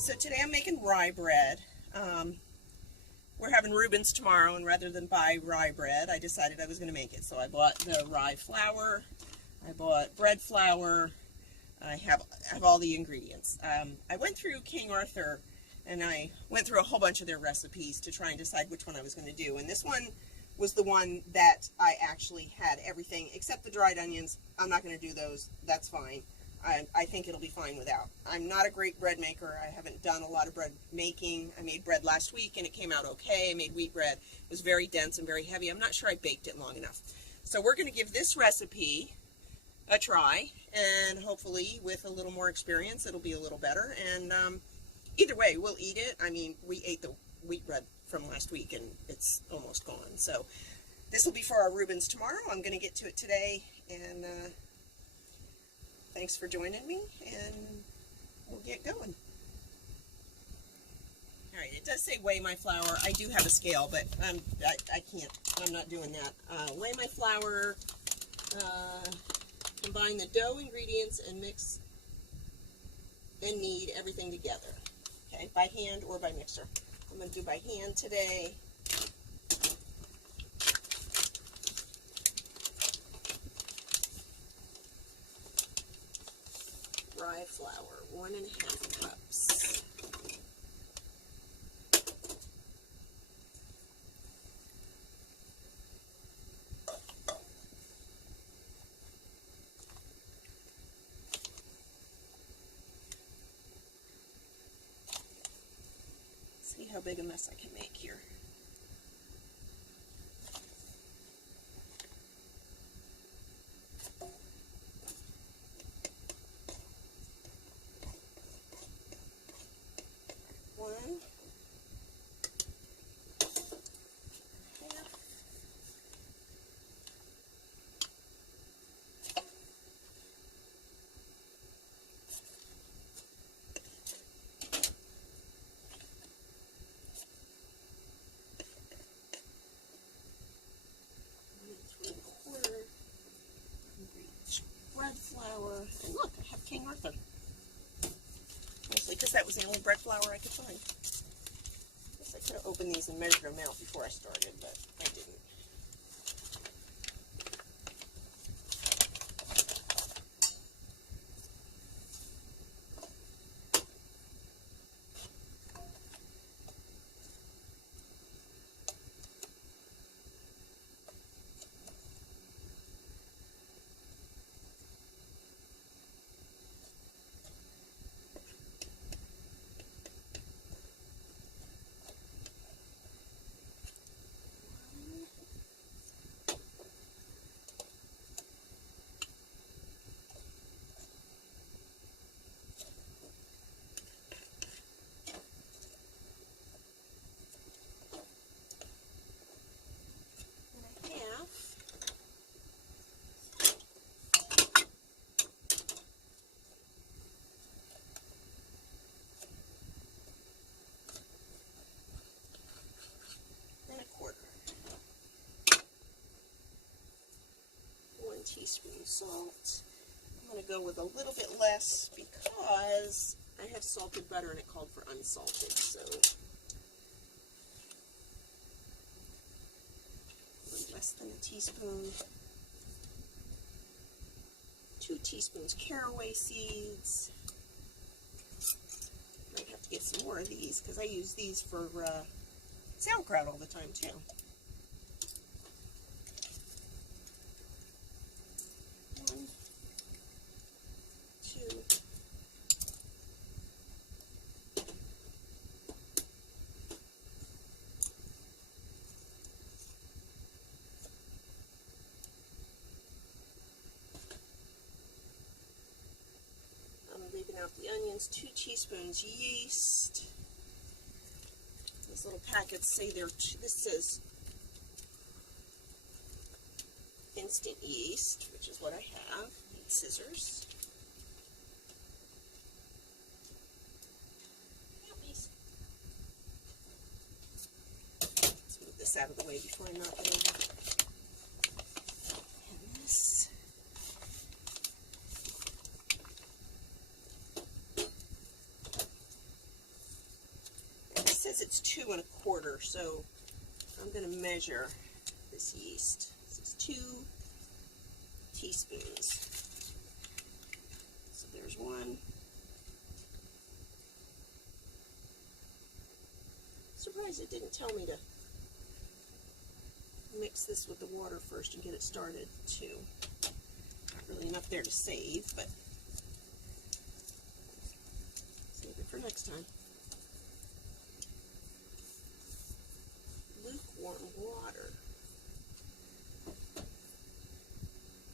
So today I'm making rye bread. We're having Reuben's tomorrow, and rather than buy rye bread, I decided I was going to make it. So I bought the rye flour, I bought bread flour, I have all the ingredients. I went through King Arthur, and I went through a whole bunch of their recipes to try and decide which one I was going to do. And this one was the one that I actually had everything except the dried onions. I'm not going to do those. That's fine. I think it'll be fine without. I'm not a great bread maker. I haven't done a lot of bread making. I made bread last week and it came out okay. I made wheat bread. It was very dense and very heavy. I'm not sure I baked it long enough. So we're going to give this recipe a try, and hopefully with a little more experience it'll be a little better. And either way, we'll eat it. I mean, we ate the wheat bread from last week and it's almost gone. So this will be for our Reuben's tomorrow. I'm going to get to it today, and thanks for joining me, and we'll get going. Alright, it does say weigh my flour. I do have a scale, but I can't. I'm not doing that. Weigh my flour, combine the dough ingredients, and mix and knead everything together. Okay, by hand or by mixer. I'm going to do by hand today. Rye flour, 1.5 cups. See how big a mess I can make here. Bread flour, and look, I have King Arthur. Mostly because that was the only bread flour I could find. Guess I could have opened these and measured them out before I started, but I didn't. Teaspoon salt. I'm going to go with a little bit less because I have salted butter and it called for unsalted, so less than a teaspoon. 2 teaspoons caraway seeds. Might have to get some more of these because I use these for sauerkraut all the time too. 2. I'm leaving out the onions. 2 teaspoons yeast. These little packets say this says instant yeast, which is what I have. Need scissors. Let's move this out of the way before I knock it over. And this. says it's 2 1/4, so I'm going to measure this yeast. This is 2 teaspoons. So there's 1. Surprised it didn't tell me to mix this with the water first and get it started too. Not really enough there to save, but save it for next time. Lukewarm water.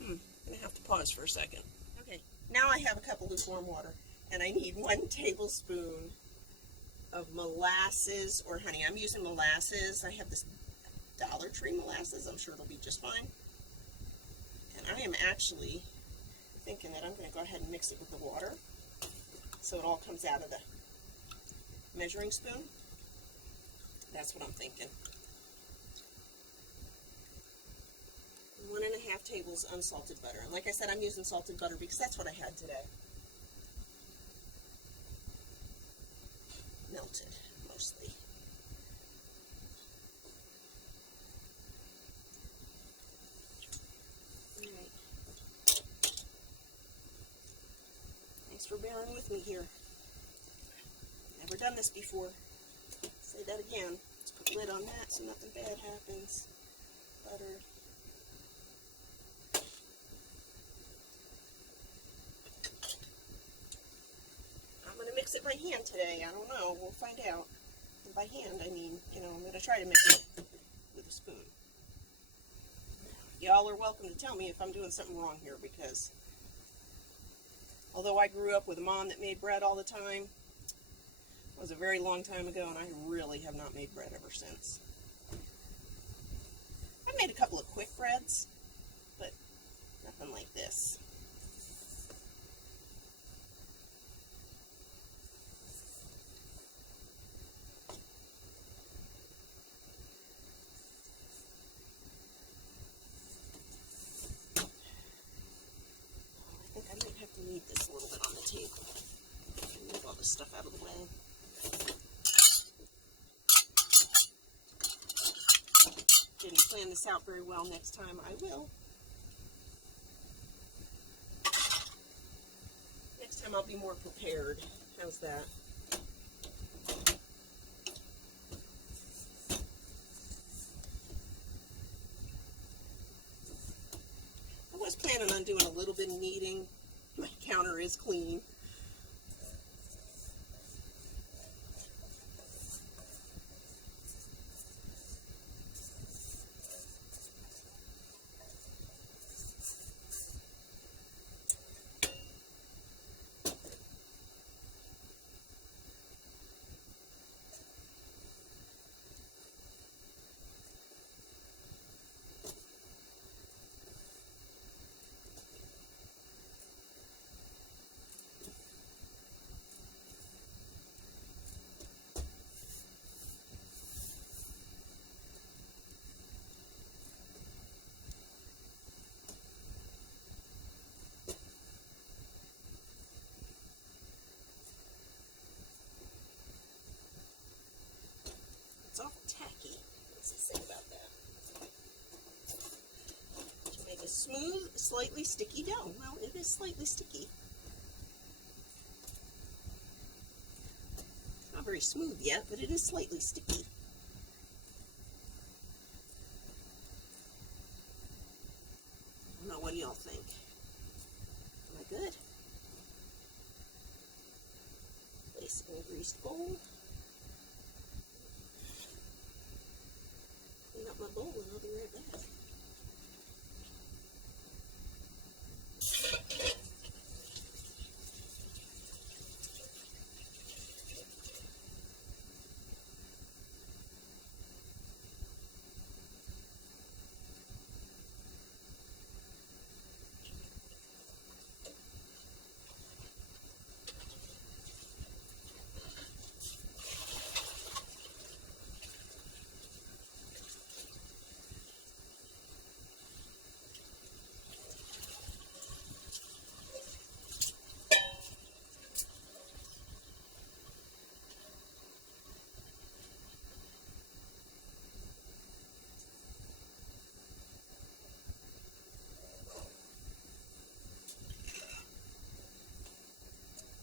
I'm gonna have to pause for a second. Okay, now I have a cup of lukewarm water, and I need 1 tablespoon of molasses or honey. I'm using molasses. I have this Dollar Tree molasses. I'm sure it'll be just fine. And I am actually thinking that I'm going to go ahead and mix it with the water so it all comes out of the measuring spoon. That's what I'm thinking. 1½ tables unsalted butter. And like I said, I'm using salted butter because that's what I had today. Melted, mostly. Alright. Thanks for bearing with me here. Never done this before. Say that again. Let's put a lid on that so nothing bad happens. Butter. I'm going to mix it by hand today. I don't know. We'll find out. And by hand, I mean, I'm going to try to mix it with a spoon. Y'all are welcome to tell me if I'm doing something wrong here, because although I grew up with a mom that made bread all the time, it was a very long time ago, and I really have not made bread ever since. I've made a couple of quick breads, but nothing like this. Need this a little bit on the table. Move all this stuff out of the way. Didn't plan this out very well. Next time I will. Next time I'll be more prepared. How's that? I was planning on doing a little bit of kneading. My counter is clean. It's awful tacky. What's it say about that? To make a smooth, slightly sticky dough. Well, it is slightly sticky. It's not very smooth yet, but it is slightly sticky. I don't know, what do y'all think? Am I good? Place it in a greased bowl. Clean up my bowl and I'll be right back.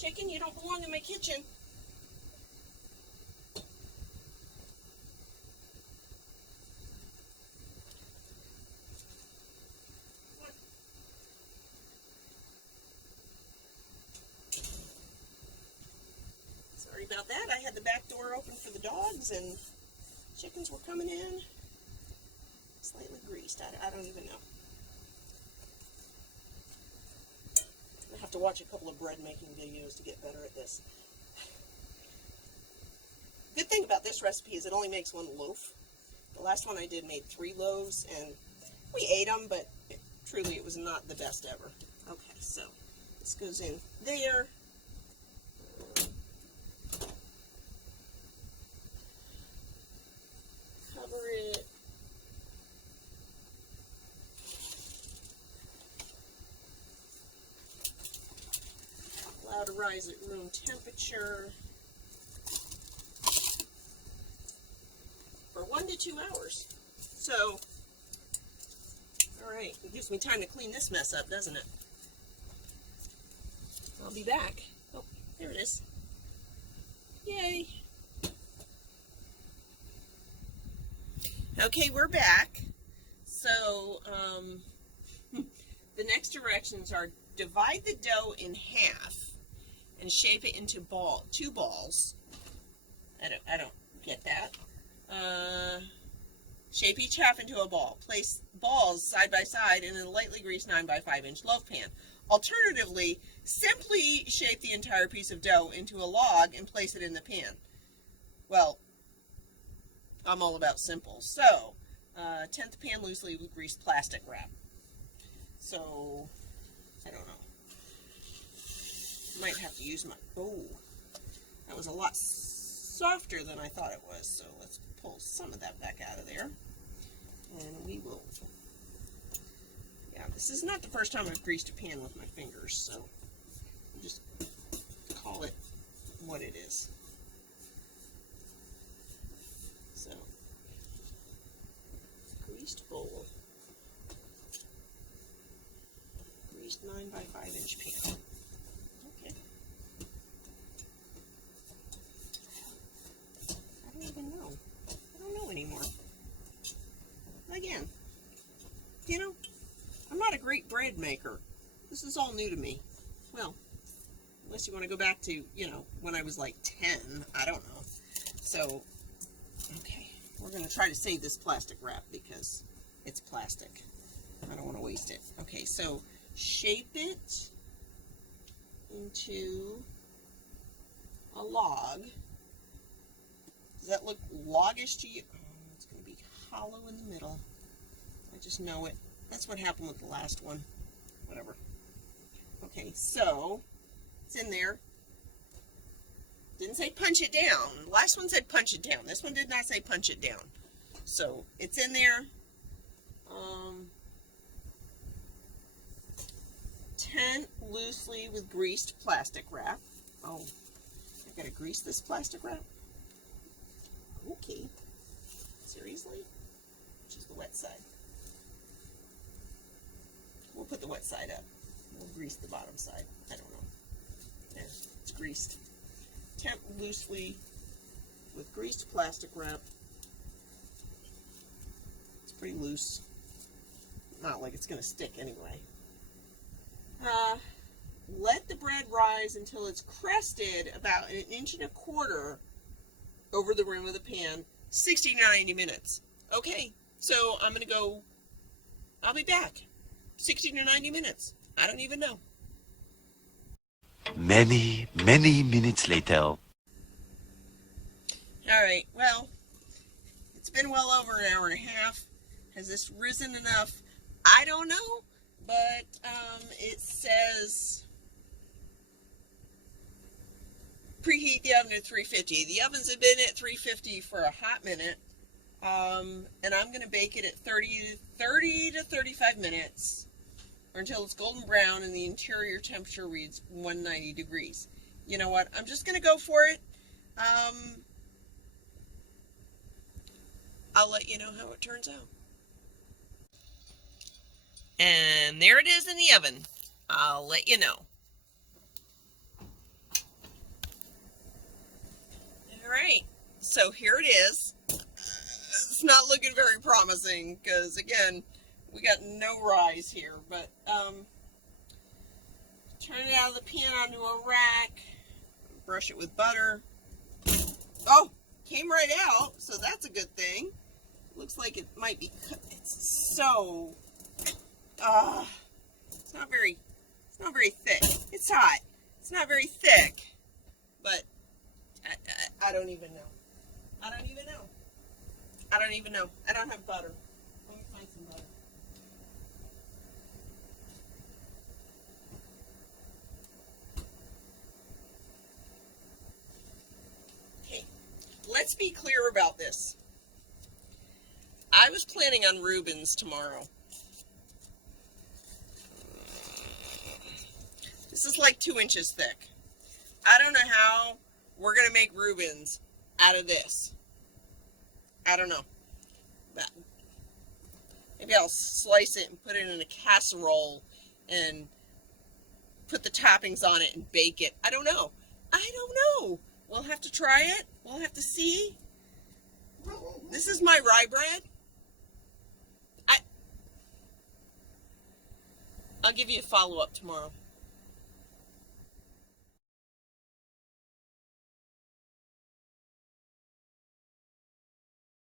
Chicken, you don't belong in my kitchen. Sorry about that. I had the back door open for the dogs and chickens were coming in. Slightly greased. I don't even know. I have to watch a couple of bread making videos to get better at this. Good thing about this recipe is it only makes one loaf. The last one I did made 3 loaves, and we ate them, but truly it was not the best ever. Okay, so this goes in there. Cover it. Allow to rise at room temperature for 1 to 2 hours. So, all right, it gives me time to clean this mess up, doesn't it? I'll be back. Oh, there it is. Yay. Okay, we're back. So, the next directions are divide the dough in half and shape it into 2 balls. I don't get that. Shape each half into a ball. Place balls side by side in a lightly greased 9 by 5 inch loaf pan. Alternatively, simply shape the entire piece of dough into a log and place it in the pan. Well, I'm all about simple. So, tent the pan loosely with greased plastic wrap. So, I don't know. Might have to use my, that was a lot softer than I thought it was. So let's pull some of that back out of there. And we will, yeah, this is not the first time I've greased a pan with my fingers, so I'll just call it what it is. So, greased bowl. Greased 9 by 5 inch pan. Okay. I don't even know. I don't know anymore. Again, you know, I'm not a great bread maker. This is all new to me. Well, unless you want to go back to, you know, when I was like 10. I don't know. So, okay. We're going to try to save this plastic wrap because it's plastic. I don't want to waste it. Okay, so shape it into a log. Does that look loggish to you? Oh, it's going to be hollow in the middle. I just know it. That's what happened with the last one. Whatever. Okay, so it's in there. Didn't say punch it down. The last one said punch it down. This one did not say punch it down. So it's in there. Tent loosely with greased plastic wrap. Oh, I gotta grease this plastic wrap? Okay. Seriously? Which is the wet side? We'll put the wet side up. We'll grease the bottom side. I don't know. There, it's greased. Tent loosely with greased plastic wrap. It's pretty loose. Not like it's going to stick anyway. Let the bread rise until it's crested about 1.25 inches over the rim of the pan. 60 to 90 minutes. Okay, so I'm going to go, I'll be back. 60 to 90 minutes. I don't even know. Many, many minutes later. All right, well, it's been well over an hour and a half. Has this risen enough? I don't know, but it says preheat the oven at 350. The ovens have been at 350 for a hot minute, and I'm going to bake it at 30 to 35 minutes, or until it's golden brown and the interior temperature reads 190 degrees. You know what? I'm just going to go for it. I'll let you know how it turns out. And there it is in the oven. I'll let you know. Alright, so here it is. It's not looking very promising because, again, we got no rise here, but turn it out of the pan onto a rack, brush it with butter. Oh, came right out, so that's a good thing. Looks like it might be cut. It's so it's not very thick. It's hot. It's not very thick, but I don't even know. I don't even know. I don't even know. I don't have butter. Let me find some butter. Okay, let's be clear about this. I was planning on Reubens tomorrow. This is like 2 inches thick. I don't know how we're going to make Reubens out of this. I don't know. But maybe I'll slice it and put it in a casserole and put the toppings on it and bake it. I don't know. I don't know. We'll have to try it. We'll have to see. This is my rye bread. I'll give you a follow-up tomorrow.